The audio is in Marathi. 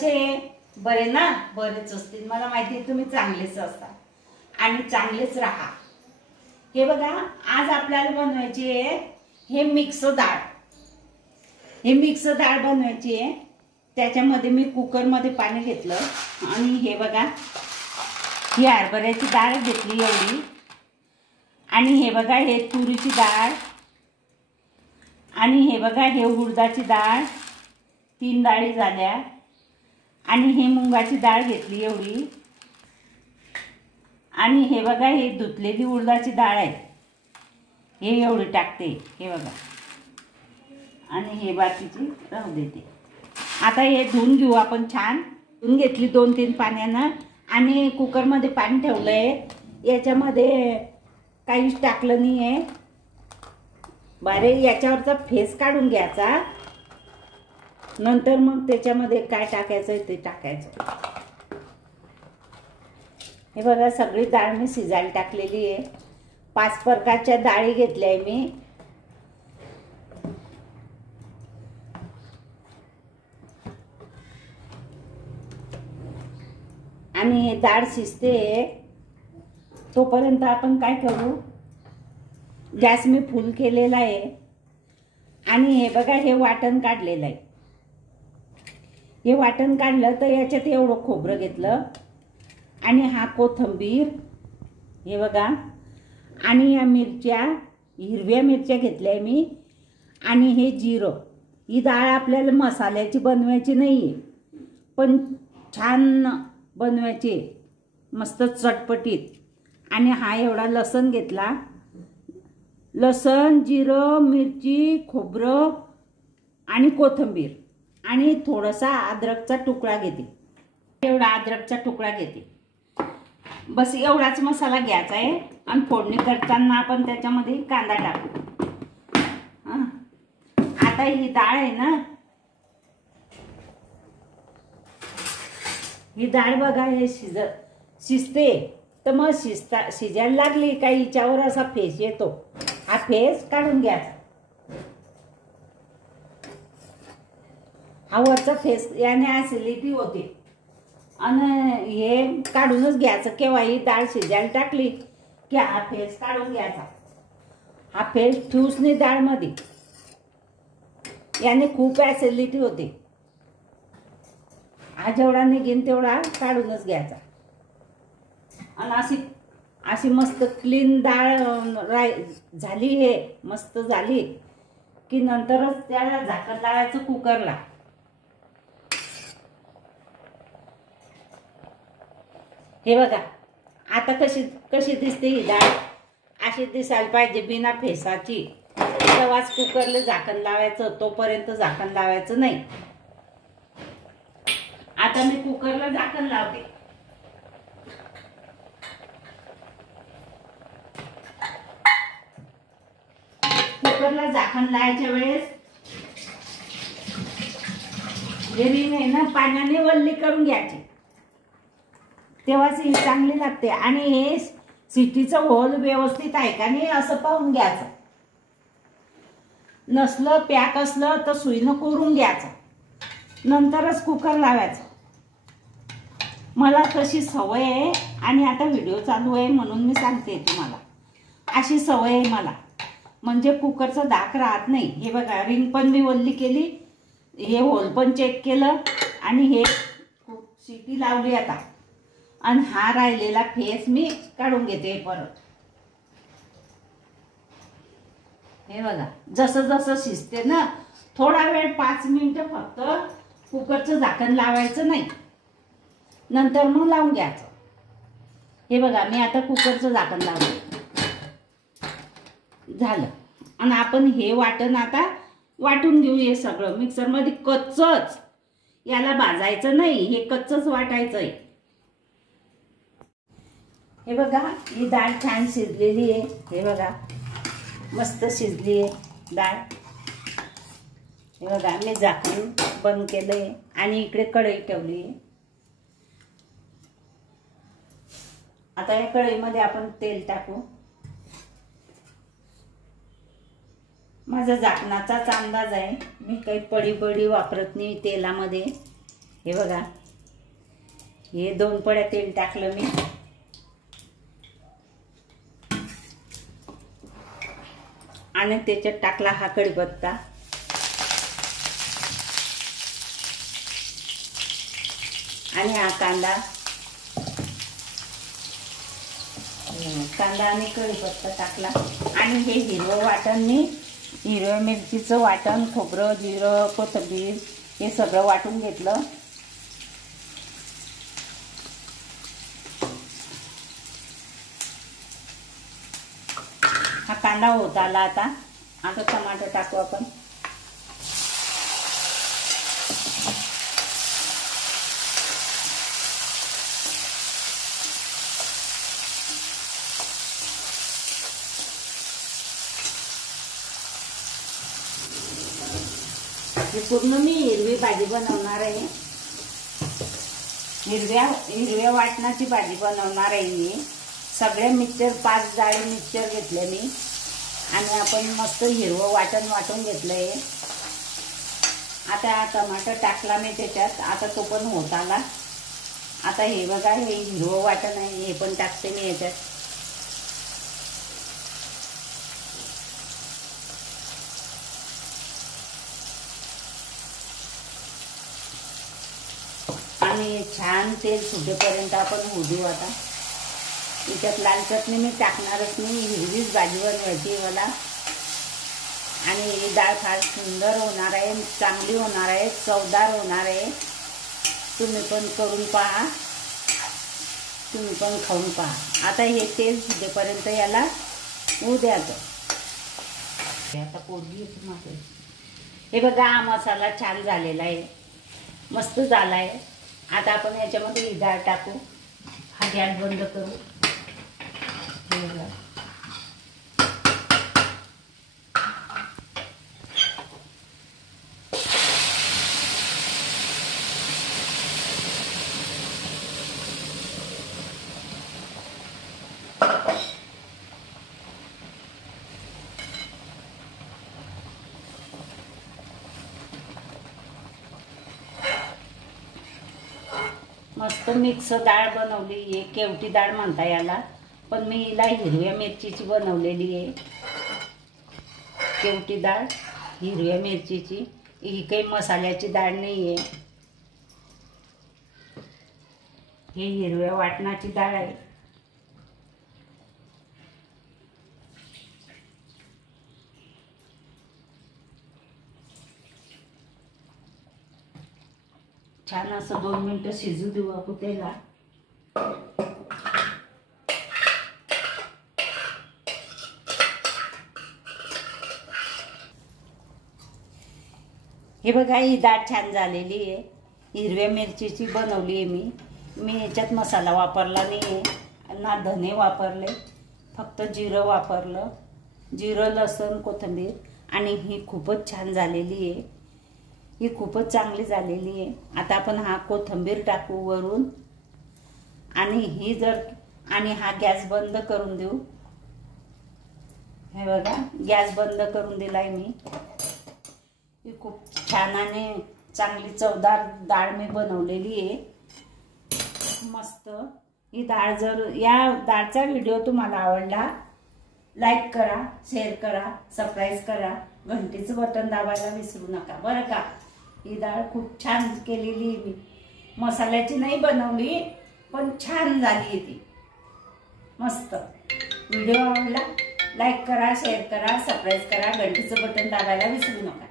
बरे ना? बरेच असतील, मला माहिती आहे तुम्ही चांगलेच असता आणि चांगलेच राहा। हे बघा, आज आपल्याला बनवायची आहे हे मिक्स डाळ। हे मिक्स डाळ बनवायची आहे। त्याच्यामध्ये मी कुकर मध्ये पाणी घेतलं आणि हे बघा, ही हरभऱ्याची डाळ घेतली एवढी, आणि हे बघा हे तुरीची डाळ, आणि हे बघा हे उडदाची डाळ, 3 डाळी झाल्या, आणि हे मुंगाची डाळ घेतली एवढी, आणि हे बघा हे धुतलेली उडदाची डाळ आहे, हे एवढी टाकते, हे बघा, आणि हे बाकीची राहू देते। आता हे धुवून घेऊ आपण, छान धुवून घेतली 2-3 पाण्यानं, आणि कुकर मध्ये पाणी ठेवलंय। याच्यामध्ये काहीच टाकलं नाहीये, बारे याच्यावरचा फेस काढून घ्यायचा, नंतर मग त्याच्यामध्ये काय टाकायचं ते टाकायचं। हे बघा सगळी डाळ मी शिजायला टाकलेली आहे। 5 प्रकारच्या डाळी घेतल्या आहे मी। आणि हे डाळ शिजते तोपर्यंत आपण काय करू, गॅस मी फुल केलेला आहे, आणि हे बघा हे वाटण काढलेलं आहे। हे वाटण काढलं तर याच्यात एवढं खोबरं घेतलं, आणि हा कोथिंबीर, हे बघा, आणि या मिरच्या, हिरव्या मिरच्या घेतल्या मी, आणि हे जिरं। ही डाळ आपल्याला मसाल्याची बनवायची नाहीये, पण छान बनवायची, मस्त चटपटीत। आणि हा एवढा लसूण घेतला, लसूण, जिरं, मिरची, खोबरं आणि कोथिंबीर, आणि थोडासा अद्रकचा तुकडा घेते, एवढा अद्रकचा तुकडा घेते। बस एवढाच मसाला घ्यायचा आहे, आणि फोडणी करताना आपण त्याच्यामध्ये कांदा टाकू। आता ही डाळ आहे ना, ही डाळ बघा हे शिजते, तर मग शिजायला लागली का हिच्यावर असा फेस येतो, हा फेस काढून घ्यायचा। हा वरचा फेस याने ऍसिडिटी होते, आणि हे काढूनच घ्यायचं। केव्हा ही डाळ शिजायला टाकली की हा फेस काढून घ्यायचा। हा फेस ठेवूच नाही डाळ मध्ये, याने खूप ऍसिडिटी होते। हा जेवढा निघेन तेवढा काढूनच घ्यायचा, आणि अशी मस्त क्लीन डाळ झाली, हे मस्त झाली की नंतरच त्याला झाकण लावायचं कुकरला। हे बघा आता कशी दिसते ही डाळ, अशी दिसायला पाहिजे बिना फेसाची, तेव्हाच कुकरला झाकण लावायचं, तोपर्यंत झाकण लावायचं नाही। आता मी कुकरला झाकण लावते। कुकरला झाकण लावायच्या वेळेस रिंग आहे ना पाण्याने वल्ली करून घ्यायची, तेव्हाच ही चांगली लागते। आणि हे शिटीचं होल व्यवस्थित आहे का नाही असं पाहून घ्यायचं, नसलं पॅक असलं तर सुईनं करून घ्यायचं, नंतरच कुकर लावायचं। मला तशी सवय आहे, आणि आता व्हिडिओ चालू आहे म्हणून मी सांगते तुम्हाला, अशी सवय आहे मला, म्हणजे कुकरचं दाख राहत नाही। हे बघा रिंग पण मी वल्ली केली, हे होल पण चेक केलं, आणि हे शिटी लावली आता, आणि हा राहिलेला फेस मी काढून घेते परत। हे बघा जसं जसं शिजते ना, थोडा वेळ 5 मिनिटं फक्त कुकरचं झाकण लावायचं नाही, नंतर मग लावून घ्यायचं। हे बघा मी आता कुकरचं झाकण लावलं, झालं, आणि आपण हे वाटण आता वाटून घेऊ। हे सगळं मिक्सर मध्ये कच्चच, याला भाजायचं नाही, हे कच्चच वाटायचं आहे। हे बघा ही डाळ छान शिजलेली आहे, हे बघा मस्त शिजली आहे डाळ। हे बघा मी झाकण बंद केलंय, आणि इकडे कढई ठेवली आहे। आता या कढईमध्ये आपण तेल टाकू। माझा झाकणाचाच अंदाज आहे, मी काही पडी वापरत नाही तेलामध्ये। हे बघा, हे 2 पळ्या तेल टाकलं मी. आणि त्याच्यात टाकला हा कढीपत्ता. आणि हा कांदा आणि कढीपत्ता टाकला. आणि हे हिरवं वाटण मी हिरव्या मिरचीचं वाटण, खोबरं, जिरं, कोथिंबीर हे सगळं वाटून घेतलं. हा कांदा होत आला. आता टमाटर टाकू आपण. पूर्ण मी हिरवी भाजी बनवणार आहे. हिरव्या वाटणाची भाजी बनवणार आहे मी. सगळे मिक्सचर 5 डाळी मिक्सचर घेतले मी. आणि आपण मस्त हिरवं वाटण वाटून घेतलंय. आता टमाटर टाकला मी त्याच्यात. आता तो पण होत आला. आता हे बघा, हे हिरवं वाटण आहे, हे पण टाकते मी याच्यात. आणि छान तेल सुटेपर्यंत आपण होऊ देऊ. आता याच्यात लाल चटणी मी टाकणारच नाही, हिरवीच भाजी बनवायची मला. आणि ही डाळ फार सुंदर होणार आहे, चांगली होणार आहे, चवदार होणार आहे. तुम्ही पण करून पहा, तुम्ही पण खाऊन पहा. आता हे तेल सुटेपर्यंत याला होऊ द्यायचं. आता पोरगी माझे. हे बघा, हा मसाला छान झालेला आहे, मस्त झाला आहे. आता आपण याच्यामध्ये ही डाळ टाकू. हा गॅस बंद करू. मस्त मिक्स डाळ बनवली आहे. केवटी डाळ म्हणता याला, पण मी हिला हिरव्या मिरचीची बनवलेली आहे. केवटी डाळ हिरव्या मिरचीची. ही काही मसाल्याची डाळ नाही आहे. हे हिरव्या वाटणाची डाळ आहे. छान असं 2 मिनिटं शिजू देऊ आपण त्याला. हे बघा, ही डाळ छान झालेली आहे. हिरव्या मिरचीची बनवली आहे मी याच्यात मसाला वापरला नाही आहे ना, धने वापरले, फक्त जिरं वापरलं. जिरं, लसूण, कोथिंबीर. आणि ही खूपच छान झालेली आहे. ही खूपच चांगली झालेली आहे. आता आपण हा कोथिंबीर टाकू वरून. आणि हा गॅस बंद करून देऊ. हे बघा, गॅस बंद करून दिलाय मी. ही खूप छान आणि चांगली चवदार डाळ मी बनवलेली आहे, मस्त. ही डाळ, जर या डाळचा व्हिडिओ तुम्हाला आवडला, लाईक करा, शेअर करा, सबस्क्राईब करा, घंटीचं बटन दाबायला विसरू नका बरं का. ही डाळ खूप छान केलेली मी, मसाल्याची नाही बनवली, पण छान झाली आहे ती, मस्त. व्हिडिओ आवडला, लाईक करा, शेअर करा, सबस्क्राईब करा, घंटीचं बटन दाबायला विसरू नका.